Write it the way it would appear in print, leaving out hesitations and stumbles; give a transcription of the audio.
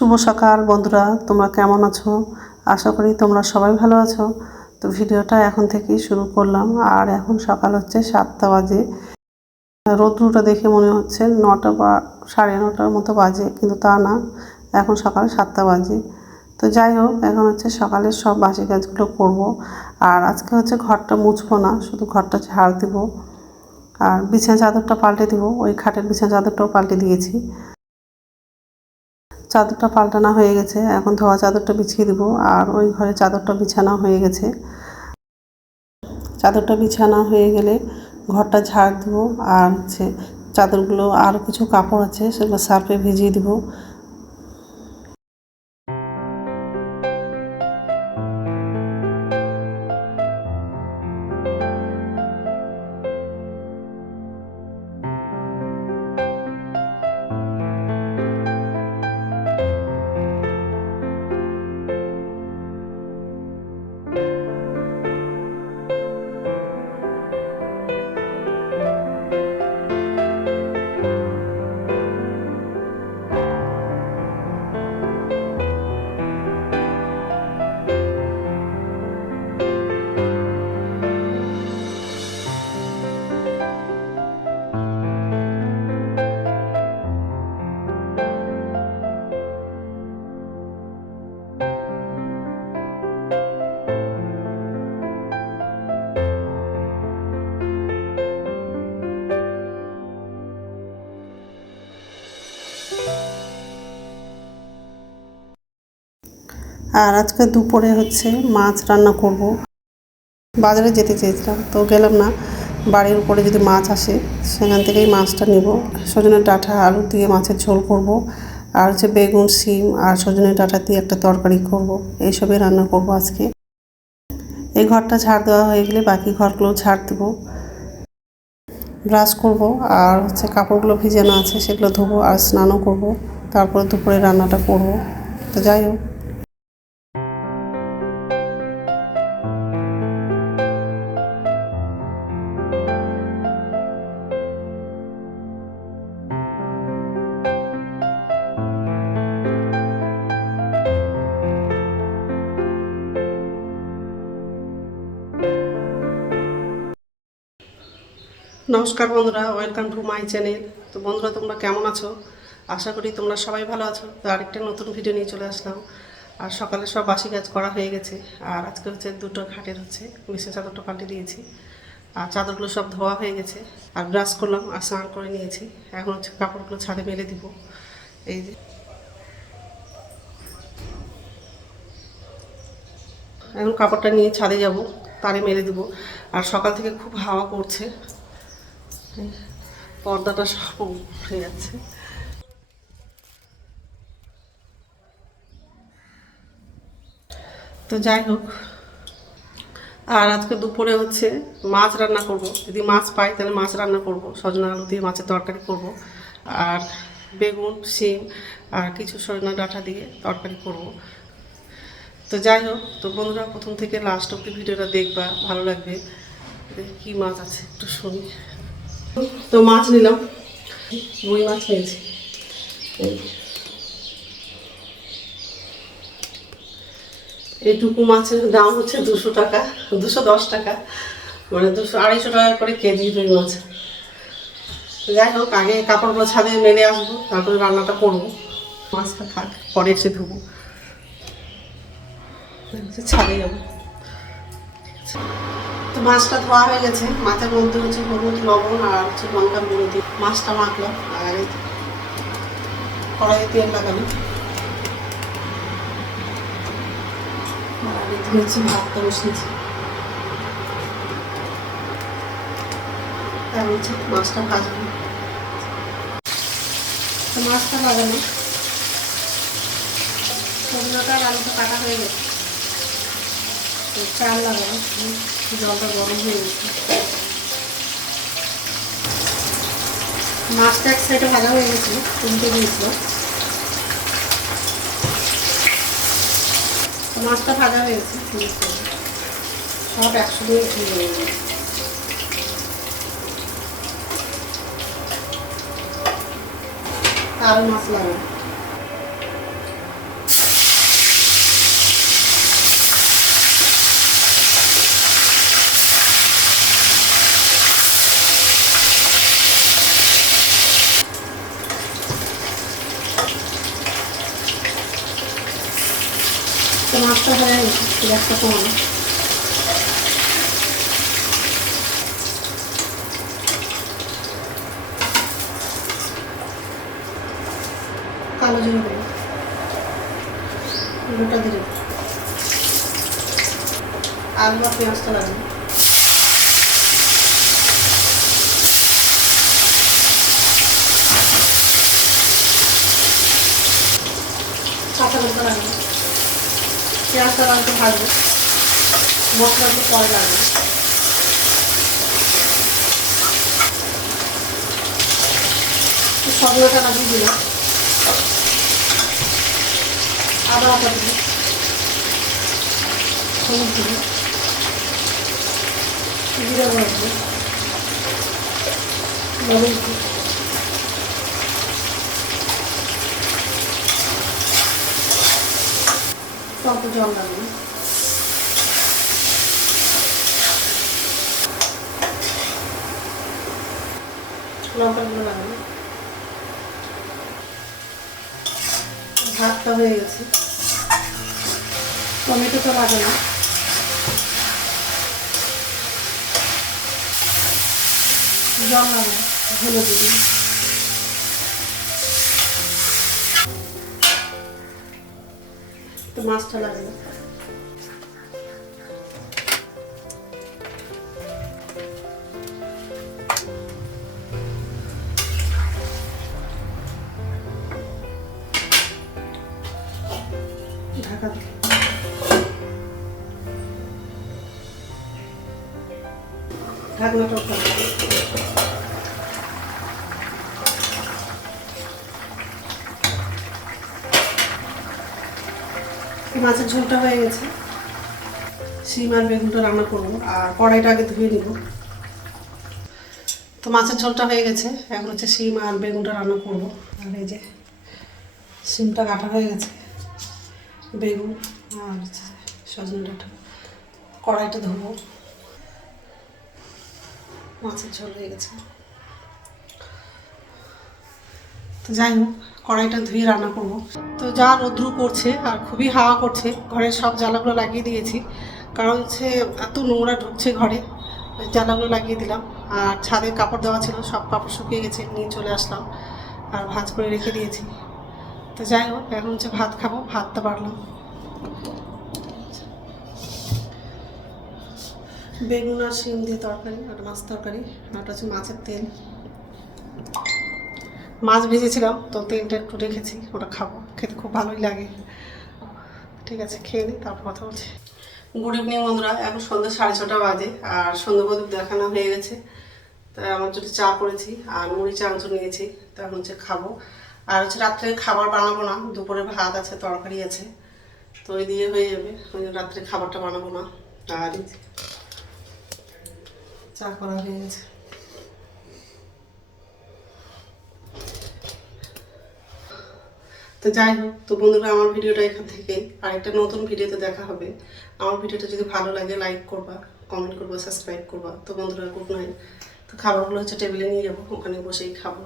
শুভ সকাল বন্ধুরা, তোমরা কেমন আছো? আশা করি তোমরা সবাই ভালো আছো। তো ভিডিওটা এখন থেকেই শুরু করলাম। আর এখন সকাল হচ্ছে 7টা বাজে। রৌদ্রটা দেখে মনে হচ্ছে 9টা বা 9:30টার মতো বাজে, কিন্তু তা না, এখন সকাল 7টা বাজে। তো যাই হোক, এখন হচ্ছে সকালের সব বাসি কাজগুলো করব। আর আজকে হচ্ছে ঘরটা মুছবো না, শুধু ঘরটা ঝাড় দিব আর বিছানা চাদরটা পাল্টে দিব। ওই খাটের বিছানা চাদরটাও পাল্টে দিয়েছি। চাদরটা পাল্টানো হয়ে গেছে, এখন ধোয়া চাদরটা বিছিয়ে দিব। আর ওই ঘরে চাদরটা বিছানা হয়ে গেছে। চাদরটা বিছানা হয়ে গেলে ঘরটা ঝাড় দিব। আর হচ্ছে চাদরগুলো, আর কিছু কাপড় আছে সেগুলো সার্ফে ভিজিয়ে দিব। আর আজকে দুপুরে হচ্ছে মাছ রান্না করব। বাজারে যেতে চেয়েছিলাম, তো গেলাম না। বাড়ির উপরে যদি মাছ আসে সেখান থেকেই মাছটা নিব। সজনের ডাঁটা আলু দিয়ে মাছের ঝোল করব। আর হচ্ছে বেগুন, শিম আর সজনের ডাঁটা দিয়ে একটা তরকারি করব। এইসবই রান্না করব আজকে। এই ঘরটা ঝাড় দেওয়া হয়ে গেলে বাকি ঘরগুলো ঝাড় দেবো। ব্রাশ করব আর হচ্ছে কাপড়গুলো ভিজানো আছে সেগুলো ধোবো আর স্নানও করব। তারপরে দুপুরে রান্নাটা করব। তো যাই হোক, নমস্কার বন্ধুরা, ওয়েলকাম টু মাই চ্যানেল। তো বন্ধুরা, তোমরা কেমন আছো? আশা করি তোমরা সবাই ভালো আছো। তো আরেকটা নতুন ভিডিও নিয়ে চলে আসলাম। আর সকালে সব বাসি কাজ করা হয়ে গেছে। আর আজকে হচ্ছে দুটো খাটের হচ্ছে বিছানা চাদরটা পাল্টে দিয়েছি। আর চাদরগুলো সব ধোয়া হয়ে গেছে। আর ব্রাশ করলাম আর স্নান করে নিয়েছি। এখন হচ্ছে কাপড়গুলো ছাদে মেলে দিব। এই যে এখন কাপড়টা নিয়ে ছাদে যাব, তারে মেলে দিব। আর সকাল থেকে খুব হাওয়া করছে, পর্দাটা সব উঠে যাচ্ছে। তো যাই হোক, আর আজকে দুপুরে হচ্ছে মাছ রান্না করব। যদি মাছ পাই তাহলে মাছ রান্না করব, সজনা আলু দিয়ে মাছের তরকারি করব। আর বেগুন, শিম আর কিছু সজনা ডাঁটা দিয়ে তরকারি করব। তো যাই হোক, তো বন্ধুরা প্রথম থেকে লাস্ট অব্দি ভিডিওটা দেখবা, ভালো লাগবে। কী মাছ আছে একটু শুনি। তো মাছ নিলাম, রুই মাছ নিয়েছি। এইটুকু মাছের দাম হচ্ছে 200 টাকা, 210 টাকা, মানে 200-250 টাকা করে কেজি রুই মাছ। যাই হোক, আগে কাপড়গুলো ছাদে মেলে আসবো, তারপরে রান্নাটা করবো। মাছটা থাক, পরে এসে ধুবো। ছাদে যাবো। তো মাছটা ধোয়া হয়ে গেছে। মাছের মধ্যে হচ্ছে হলুদ, লবণ আর হচ্ছে লঙ্কা গুঁড়ো দিয়ে মাছটা মাখলাম। আর কড়াইয়ে তেল লাগানো। হচ্ছে ভাতটা বসিয়েছি। তার হচ্ছে মাছটা ভাজবো। তো মাছটা লাগানো, সজনাটা আর আলুটা কাটা হয়ে গেছে। তো চাল লাগানো, জলটা গরম হয়ে গেছে। মাছটা এক সাইডে ভাজা হয়ে গেছিল, তুলতে দিয়েছিল। মাছটা ভাজা হয়ে গেছে, সব একসঙ্গে আরও মাছ লাগানো। মাছটা হয়ে গেছে, গ্যাসটা কমানো। কালো জিরে দেবো, গোটা জিরে, আলু আর পেঁয়াজটা লাগবে। কাঁচা লঙ্কা লাগবে, পেঁয়াজটা লাগবে ভাজবো, মশলাগুলো পরে লাগবে। সজনাটা লাগিয়ে দিলাম, আদা বাটা দিবি, হলুদ দিবি, জিরা বাটবো, লবণ দিবি, অল্প জল লাগবে। লঙ্কাগুলো লাগবে। ভাতটা হয়ে গেছে, টমেটো তো লাগে না। জল লাগে, হলুদ দিবি, তো মাছটা লাগবে। ঢাকা দিয়ে ঢাকনাটা উঠাবো। মাছের ঝোলটা হয়ে গেছে, শিম আর বেগুনটা রান্না করবো আর কড়াইটা আগে ধুয়ে নিব। তো মাছের ঝোলটা হয়ে গেছে, এখন হচ্ছে শিম আর বেগুনটা রান্না করবো। আর এই যে শিমটা কাটা হয়ে গেছে, বেগুন আর সজনে ডাঁটা, কড়াইটা ধরবো। মাছের ঝোল হয়ে গেছে, তো যাই হোক কড়াইটা ধুয়ে রান্না করবো। তো যা রৌদ্র করছে আর খুবই হাওয়া করছে, ঘরের সব জ্বালাগুলো লাগিয়ে দিয়েছি, কারণ হচ্ছে এত নোংরা ঢুকছে ঘরে, জ্বালাগুলো লাগিয়ে দিলাম। আর ছাদে কাপড় দেওয়া ছিল, সব কাপড় শুকিয়ে গেছে, নিয়ে চলে আসলাম আর ভাঁজ করে রেখে দিয়েছি। তো যাই হোক এখন হচ্ছে ভাত খাবো, ভাতটা বাড়লাম। বেগুন আর শিম দিয়ে তরকারি, ওটা মাছ তরকারি, আর ওটা হচ্ছে মাছের তেল। মাছ ভেজেছিলাম তো তেলটা একটু রেখেছি, ওটা খাবো, খেতে খুব ভালোই লাগে। ঠিক আছে, খেয়ে নিই, তারপর কথা বলছি। গুড ইভিনিং বন্ধুরা, এখন সন্ধ্যা 6:30 বাজে আর সন্ধ্যা প্রদীপ দেখানো হয়ে গেছে। তাই আমার জন্য চা করেছি আর মুড়ি চানাচু নিয়েছি, তো এখন হচ্ছে খাবো। আর হচ্ছে রাত্রে খাবার বানাবো না, দুপুরে ভাত আছে, তরকারি আছে, তো ওই দিয়ে হয়ে যাবে, ওই জন্য রাত্রে খাবারটা বানাবো না। আর চা করা হয়ে গেছে। তো যাই হোক, তো বন্ধুরা আমার ভিডিওটা এখান থেকে আরেকটা নতুন ভিডিওতে দেখা হবে। আমার ভিডিওটা যদি ভালো লাগে লাইক করবা, কমেন্ট করবা, সাবস্ক্রাইব করবা। তো বন্ধুরা গুড নাইট। তো খাবারগুলো হচ্ছে টেবিলে নিয়ে যাবো, ওখানে বসেই খাবো।